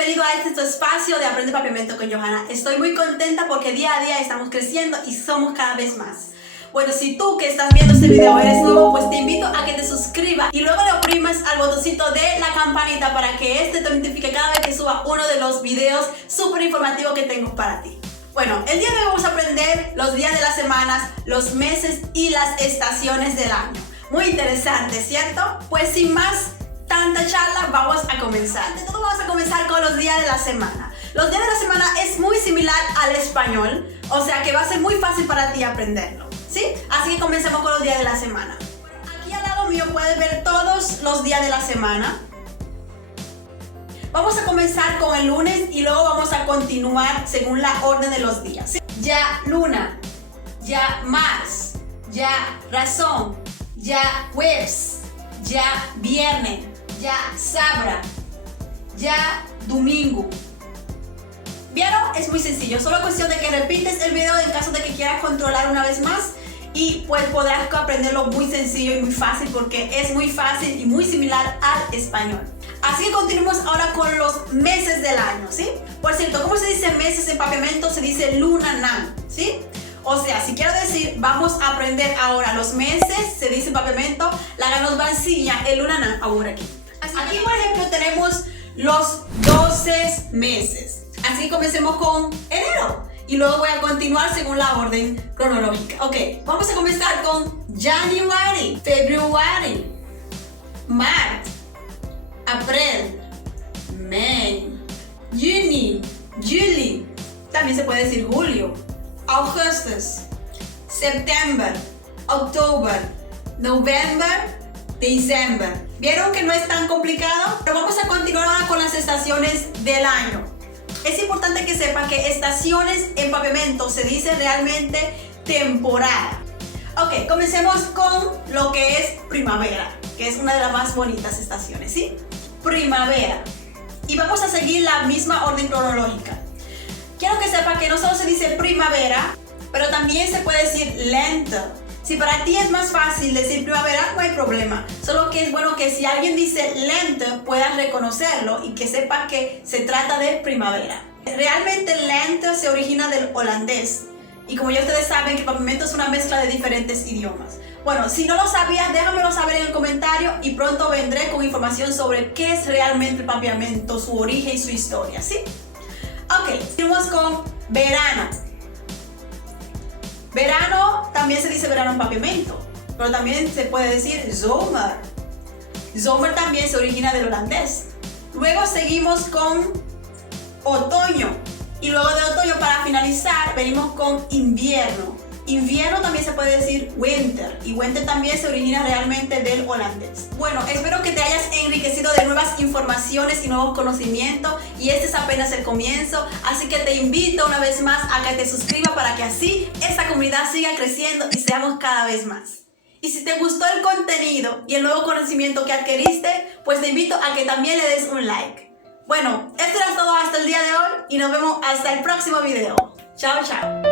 bienvenido a este tu espacio de Aprende Papiamento con Johanna. Estoy muy contenta porque día a día estamos creciendo y somos cada vez más. Bueno, si tú que estás viendo este video eres nuevo, pues te invito a que te suscribas y luego le oprimas al botoncito de la campanita para que este te notifique cada vez que suba uno de los videos súper informativos que tengo para ti. Bueno, el día de hoy vamos a aprender los días de las semanas, los meses y las estaciones del año. Muy interesante, ¿cierto? Pues sin más tanta charla, vamos a comenzar. Ante todo vamos a comenzar con los días de la semana. Los días de la semana es muy similar al español, o sea que va a ser muy fácil para ti aprenderlo, ¿sí? Así que comencemos con los días de la semana. Aquí al lado mío puedes ver todos los días de la semana. Vamos a comenzar con el lunes y luego vamos a continuar según la orden de los días, ¿sí? Ya luna, ya martes, ya razón, ya jueves, ya viernes, ya sábado, ya domingo. ¿Vieron? Es muy sencillo, solo cuestión de que repites el video en caso de que quieras controlar una vez más y pues podrás aprenderlo muy sencillo y muy fácil porque es muy fácil y muy similar al español. Así que continuemos ahora con los meses del año, ¿sí? Por cierto, ¿cómo se dice meses en papiamento? Se dice lunanan, ¿sí? O sea, si quiero decir, vamos a aprender ahora los meses, se dice en papiamento, la ganos vancilla, el lunanan, ahora aquí. Aquí, por ejemplo, tenemos los 12 meses. Así que comencemos con enero. Y luego voy a continuar según la orden cronológica. Ok, vamos a comenzar con January, February, March, April, May, Juni, July. También se puede decir julio. Augustus, September, October, November, December. ¿Vieron que no es tan complicado? Pero vamos a continuar ahora con las estaciones del año. Es importante que sepan que estaciones en papiamento se dice realmente temporada. Ok, comencemos con lo que es primavera, que es una de las más bonitas estaciones, ¿sí? Primavera. Y vamos a seguir la misma orden cronológica. Quiero que sepan que no solo se dice primavera, pero también se puede decir lento. Si para ti es más fácil decir primavera, no hay problema. Solo que es bueno que si alguien dice lento, puedas reconocerlo y que sepas que se trata de primavera. Realmente lento se origina del holandés. Y como ya ustedes saben, que el papiamento es una mezcla de diferentes idiomas. Bueno, si no lo sabías, déjamelo saber en el comentario y pronto vendré con información sobre qué es realmente el papiamento, su origen y su historia, ¿sí? Ok, seguimos con verano. Verano también se dice verano en papiamento, pero también se puede decir zomer. Zomer también se origina del holandés. Luego seguimos con otoño. Y luego de otoño, para finalizar, venimos con invierno. Invierno también se puede decir winter. Y winter también se origina realmente del holandés. Bueno, espero que te hayas enriquecido de nuevas informaciones y nuevos conocimientos. Y este es apenas el comienzo. Así que te invito una vez más a que te suscribas para que así esta comunidad siga creciendo y seamos cada vez más. Y si te gustó el contenido y el nuevo conocimiento que adquiriste, pues te invito a que también le des un like. Bueno, esto era todo hasta el día de hoy y nos vemos hasta el próximo video. Chao, chao.